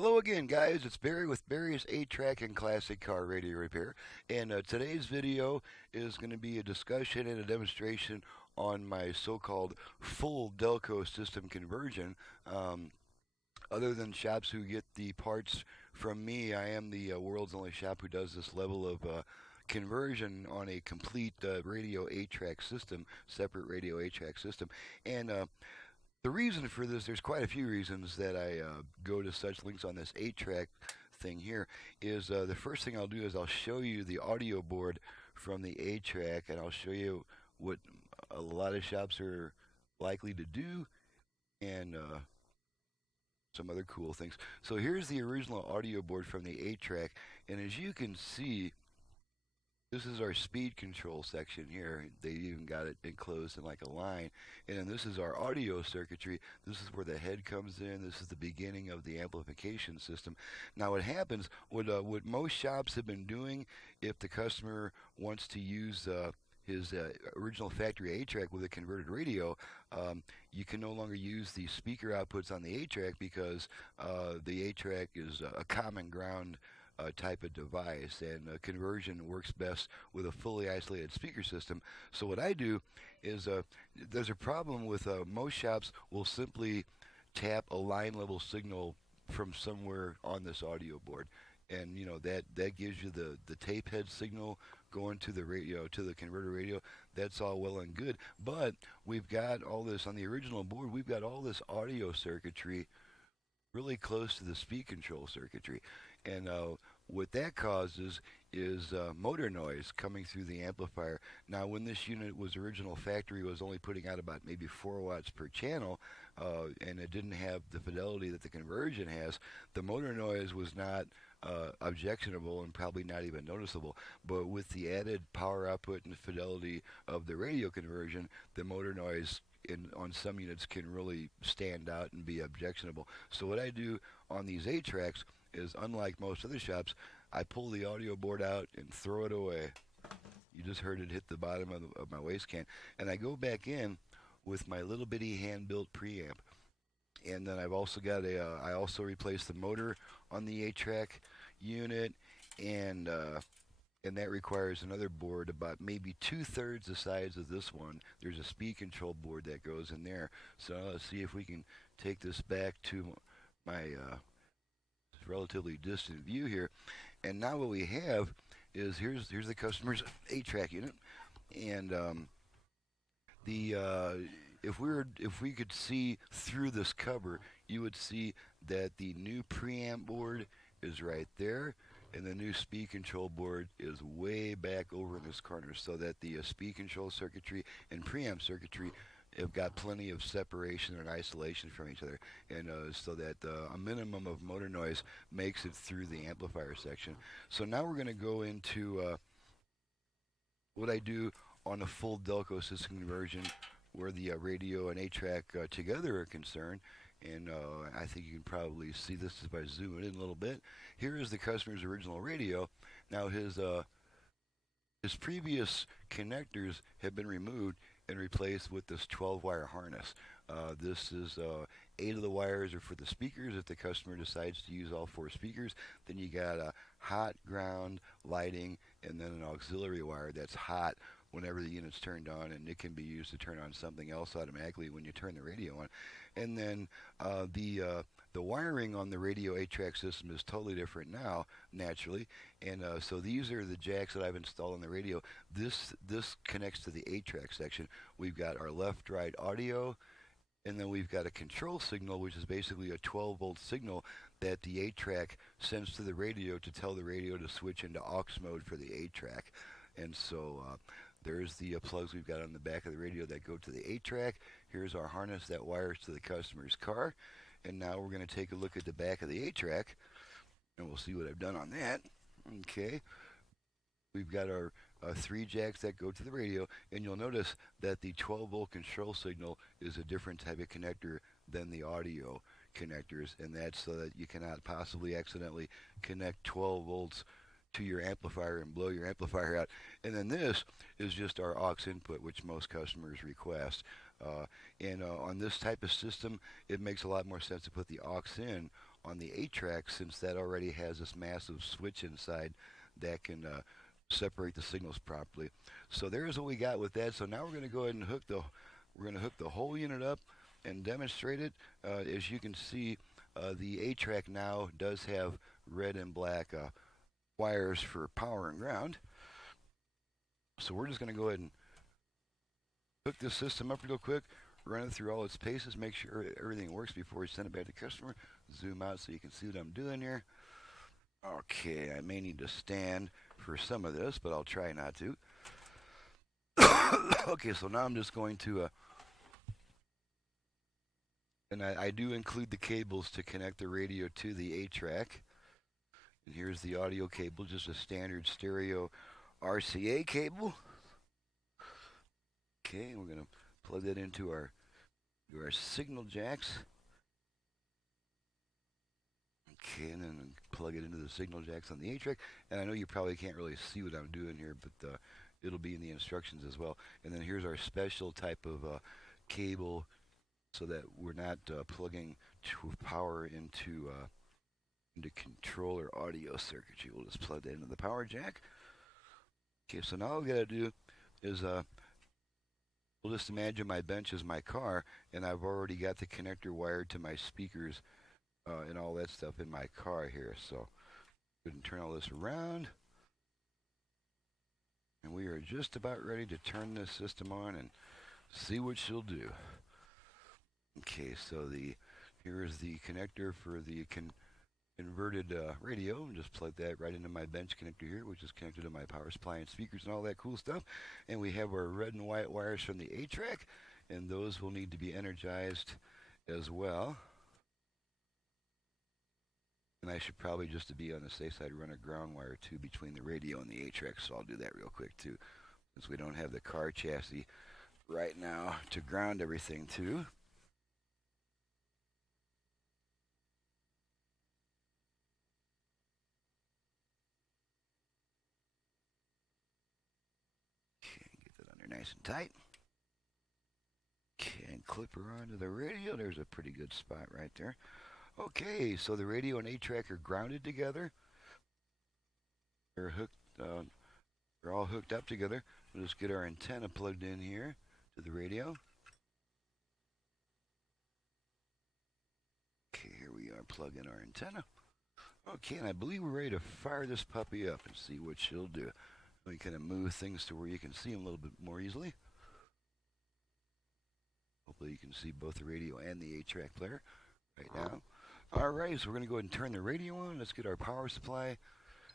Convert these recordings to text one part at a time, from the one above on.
Hello again, guys. It's Barry with Barry's 8-Track and Classic Car Radio Repair. And today's video is going to be a discussion and a demonstration on my so-called full Delco system conversion. Um, Other than shops who get the parts from me, I am the world's only shop who does this level of conversion on a complete radio 8-track system, separate radio 8-track system. And the reason for this, there's quite a few reasons that I go to such links on this 8-track thing here, is the first thing I'll do is I'll show you the audio board from the 8-track, and I'll show you what a lot of shops are likely to do, and some other cool things. So here's the original audio board from the 8-track, and as you can see, this is our speed control section here. They even got it enclosed in like a line. And then this is our audio circuitry. This is where the head comes in. This is the beginning of the amplification system. Now what happens, what most shops have been doing, if the customer wants to use his original factory 8-track with a converted radio, you can no longer use the speaker outputs on the 8-track because the 8-track is a common ground type of device, and conversion works best with a fully isolated speaker system. So what I do is there's a problem with most shops will simply tap a line level signal from somewhere on this audio board, and that gives you the tape head signal going to the radio, to the converter radio. That's all well and good, but we've got all this on the original board. We've got all this audio circuitry really close to the speed control circuitry. And what that causes is motor noise coming through the amplifier. Now, when this unit was original factory, was only putting out about maybe 4 watts per channel, and it didn't have the fidelity that the conversion has, the motor noise was not objectionable and probably not even noticeable. But with the added power output and fidelity of the radio conversion, the motor noise on some units can really stand out and be objectionable. So what I do on these 8-tracks is, unlike most other shops, I pull the audio board out and throw it away. You just heard it hit the bottom of my waste can. And I go back in with my little bitty hand-built preamp. And then I've also got I also replaced the motor on the 8-track unit, and that requires another board about maybe 2/3 the size of this one. There's a speed control board that goes in there. So let's see if we can take this back to my relatively distant view here. And now what we have is here's the customer's 8-track unit, and if we could see through this cover, you would see that the new preamp board is right there, and the new speed control board is way back over in this corner, so that the speed control circuitry and preamp circuitry have got plenty of separation and isolation from each other, and so that a minimum of motor noise makes it through the amplifier section. So now we're going to go into what I do on a full Delco system conversion, where the radio and 8-track together are concerned. And I think you can probably see this if I zoom it in a little bit. Here is the customer's original radio. Now his previous connectors have been removed and replaced with this 12-wire harness. This is 8 of the wires are for the speakers. If the customer decides to use all 4 speakers, then you got a hot, ground, lighting, and then an auxiliary wire that's hot whenever the unit's turned on, and it can be used to turn on something else automatically when you turn the radio on. And then the wiring on the radio 8-track system is totally different now, naturally. And so these are the jacks that I've installed on the radio. This connects to the 8-track section. We've got our left-right audio, and then we've got a control signal, which is basically a 12-volt signal that the 8-track sends to the radio to tell the radio to switch into aux mode for the 8-track. And so there's the plugs we've got on the back of the radio that go to the 8-track. Here's our harness that wires to the customer's car. And now we're going to take a look at the back of the 8-track, and we'll see what I've done on that. Okay. We've got our 3 jacks that go to the radio, and you'll notice that the 12-volt control signal is a different type of connector than the audio connectors, and that's so that you cannot possibly accidentally connect 12 volts to your amplifier and blow your amplifier out. And then this is just our aux input, which most customers request. And on this type of system, it makes a lot more sense to put the aux in on the 8-track, since that already has this massive switch inside that can separate the signals properly. So there's what we got with that. So now we're going to go ahead and hook the whole unit up and demonstrate it. As you can see, the 8-track now does have red and black wires for power and ground. So we're just going to go ahead and hook this system up real quick, run it through all its paces, make sure everything works before we send it back to the customer. Zoom out so you can see what I'm doing here. Okay, I may need to stand for some of this, but I'll try not to. Okay, so now I'm just going to, and I do include the cables to connect the radio to the 8-track. And here's the audio cable, just a standard stereo RCA cable. Okay, we're going to plug that into our signal jacks. Okay, and then plug it into the signal jacks on the 8-track. And I know you probably can't really see what I'm doing here, but it'll be in the instructions as well. And then here's our special type of cable so that we're not plugging power into controller audio circuitry. We'll just plug that into the power jack. Okay, so now all we got to do is we'll just imagine my bench is my car, and I've already got the connector wired to my speakers and all that stuff in my car here. So go ahead and turn all this around. And we are just about ready to turn this system on and see what she'll do. Okay, so here is the connector for the inverted radio. Just plug that right into my bench connector here, which is connected to my power supply and speakers and all that cool stuff. And we have our red and white wires from the 8-track, and those will need to be energized as well. And I should probably, just to be on the safe side, run a ground wire too between the radio and the 8-track, so I'll do that real quick too, since we don't have the car chassis right now to ground everything to. Okay, get that under nice and tight. Okay, and clip her onto the radio. There's a pretty good spot right there. Okay, so the radio and 8-track are grounded together. They're hooked. They're all hooked up together. We'll just get our antenna plugged in here to the radio. Okay, here we are. Plug in our antenna. Okay, and I believe we're ready to fire this puppy up and see what she'll do. We kind of move things to where you can see them a little bit more easily. Hopefully you can see both the radio and the 8-track player right now. All right, so we're going to go ahead and turn the radio on. Let's get our power supply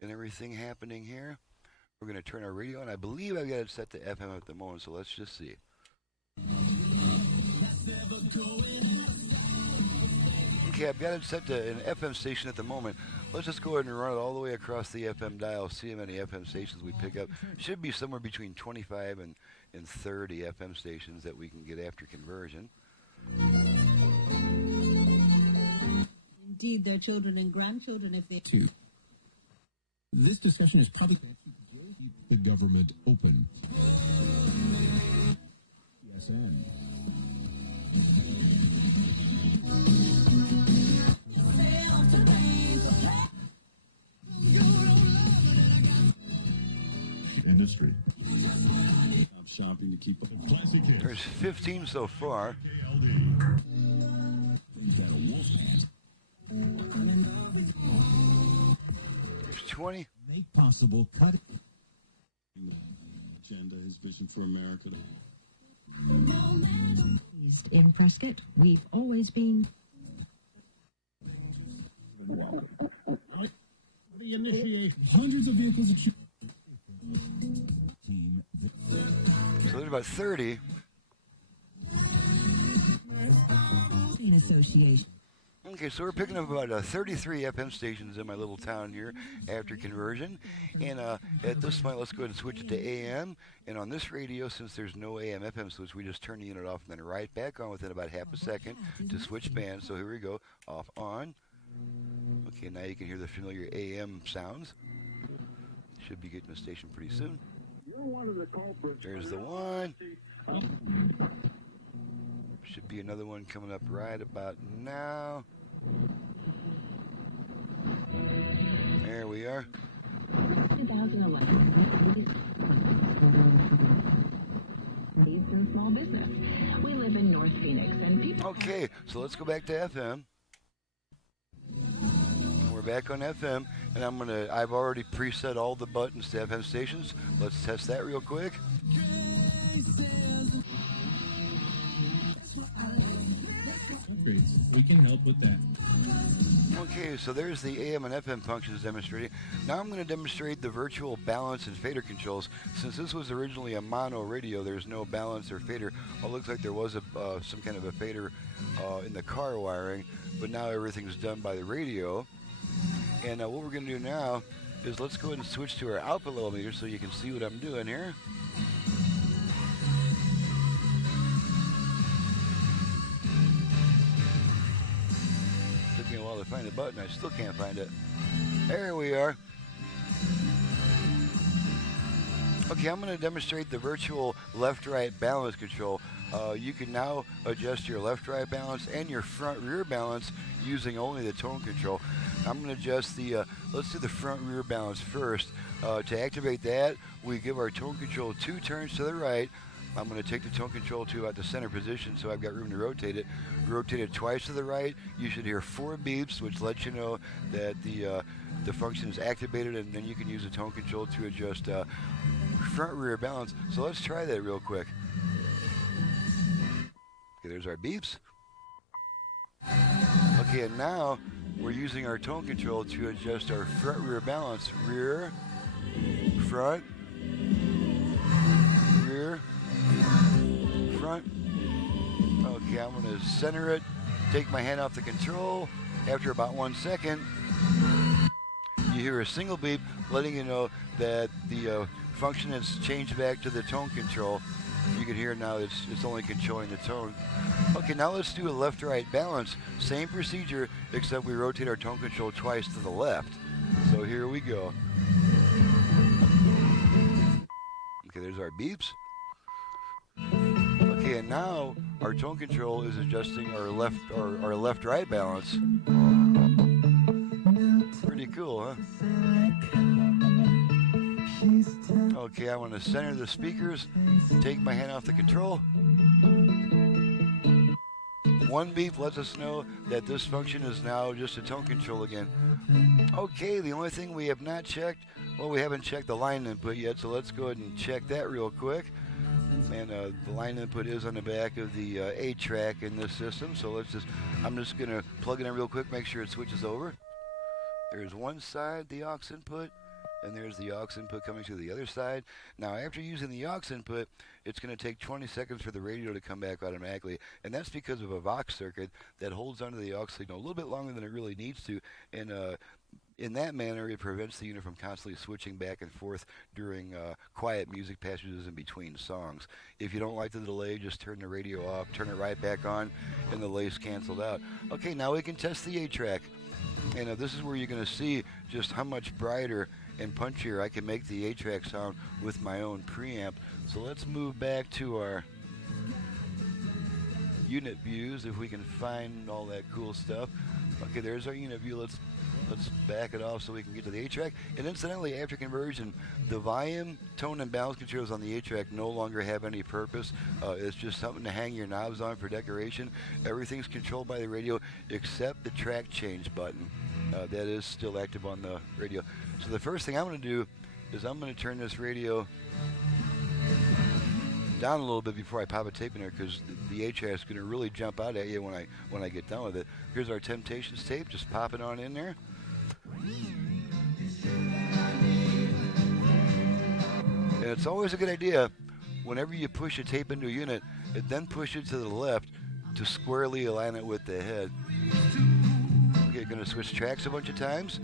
and everything happening here. We're going to turn our radio on. I believe I've got it set to FM at the moment, so let's just see. Okay, I've got it set to an FM station at the moment. Let's just go ahead and run it all the way across the FM dial, see how many FM stations we pick up. Should be somewhere between 25 and 30 FM stations that we can get after conversion. Indeed, their children and grandchildren, if they... Two. This discussion is probably keep the government open. CSN. Industry. I'm shopping to keep up. Classic hits. There's 15 so far. There's 20. Make possible cut. Agenda, his vision for America. In Prescott, we've always been. The initiation. Hundreds of vehicles. So there's about 30. In association. Okay, so we're picking up about 33 FM stations in my little town here after conversion. And at this point, let's go ahead and switch it to AM. And on this radio, since there's no AM FM switch, we just turn the unit off and then right back on within about half a second to switch bands. So here we go, off, on. Okay, now you can hear the familiar AM sounds. Should be getting the station pretty soon. There's the one. Should be another one coming up right about now. are. 2011. Eastern small business. We live in North Phoenix, and people. Okay, so let's go back to FM. We're back on FM, and I've already preset all the buttons to FM stations. Let's test that real quick. We can help with that. Okay, so there's the AM and FM functions demonstrating. Now I'm going to demonstrate the virtual balance and fader controls. Since this was originally a mono radio, there's no balance or fader. Well, it looks like there was some kind of a fader in the car wiring, but now everything's done by the radio. And what we're going to do now is let's go ahead and switch to our output level meter so you can see what I'm doing here. Took me a while to find the button. I still can't find it. There we are. Okay, I'm going to demonstrate the virtual left-right balance control. You can now adjust your left-right balance and your front-rear balance using only the tone control. I'm going to adjust the, let's do the front-rear balance first. To activate that, we give our tone control 2 turns to the right. I'm going to take the tone control to about the center position so I've got room to rotate it. Rotate it twice to the right. You should hear 4 beeps, which lets you know that the function is activated, and then you can use the tone control to adjust front-rear balance. So let's try that real quick. Okay, there's our beeps. Okay, and now we're using our tone control to adjust our front-rear balance. Rear, front, rear, front. Okay, I'm going to center it, take my hand off the control. After about 1 second, you hear a single beep letting you know that the function has changed back to the tone control. You can hear now it's only controlling the tone. Okay, now let's do a left-right balance. Same procedure, except we rotate our tone control twice to the left. So here we go. Okay, there's our beeps. Okay, and now our tone control is adjusting our left-right balance. Pretty cool, huh? Okay, I want to center the speakers, take my hand off the control. 1 beep lets us know that this function is now just a tone control again. Okay, the only thing we have not checked, well, we haven't checked the line input yet, so let's go ahead and check that real quick. And the line input is on the back of the 8-track in this system, so I'm just going to plug it in real quick, make sure it switches over. There's one side, the aux input, and there's the aux input coming to the other side. Now, after using the aux input, it's going to take 20 seconds for the radio to come back automatically, and that's because of a Vox circuit that holds onto the aux signal a little bit longer than it really needs to, and in that manner, it prevents the unit from constantly switching back and forth during quiet music passages in between songs. If you don't like the delay, just turn the radio off, turn it right back on, and the delay's canceled out. Okay, now we can test the 8-track. And this is where you're going to see just how much brighter and punchier I can make the 8-track sound with my own preamp. So let's move back to our unit views if we can find all that cool stuff. Okay, there's our unit view. Let's back it off so we can get to the 8-track. And incidentally, after conversion, the volume, tone, and balance controls on the 8-track no longer have any purpose. It's just something to hang your knobs on for decoration. Everything's controlled by the radio except the track change button. That is still active on the radio. So the first thing I'm going to do is I'm going to turn this radio down a little bit before I pop a tape in there, because the 8-track is going to really jump out at you when I get done with it. Here's our Temptations tape. Just pop it on in there. And it's always a good idea, whenever you push a tape into a unit, then push it to the left to squarely align it with the head. Okay, going to switch tracks a bunch of times.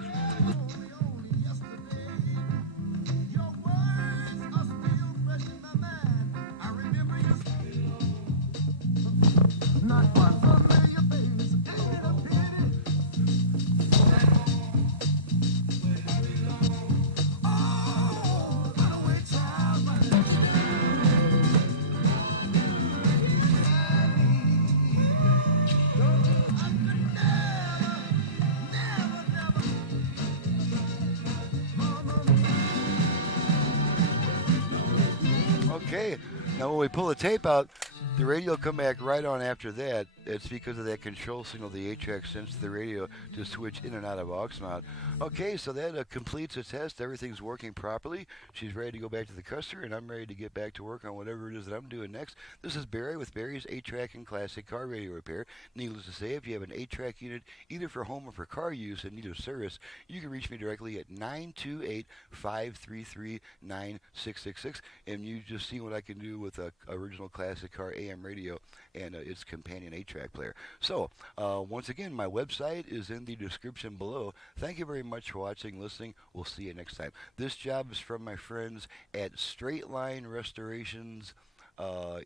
Okay. Now when we pull the tape out, the radio will come back right on after that. It's because of that control signal the 8-track sends to the radio to switch in and out of aux mode. Okay, so that completes the test. Everything's working properly. She's ready to go back to the customer, and I'm ready to get back to work on whatever it is that I'm doing next. This is Barry with Barry's 8-track and classic car radio repair. Needless to say, if you have an 8-track unit, either for home or for car use in need of service, you can reach me directly at 928-533-9666, and you just see what I can do with a original classic car AM radio and its companion 8-track player. So, once again, my website is in the description below. Thank you very much for watching, listening. We'll see you next time. This job is from my friends at Straight Line Restorations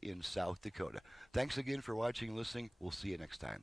in South Dakota. Thanks again for watching, listening. We'll see you next time.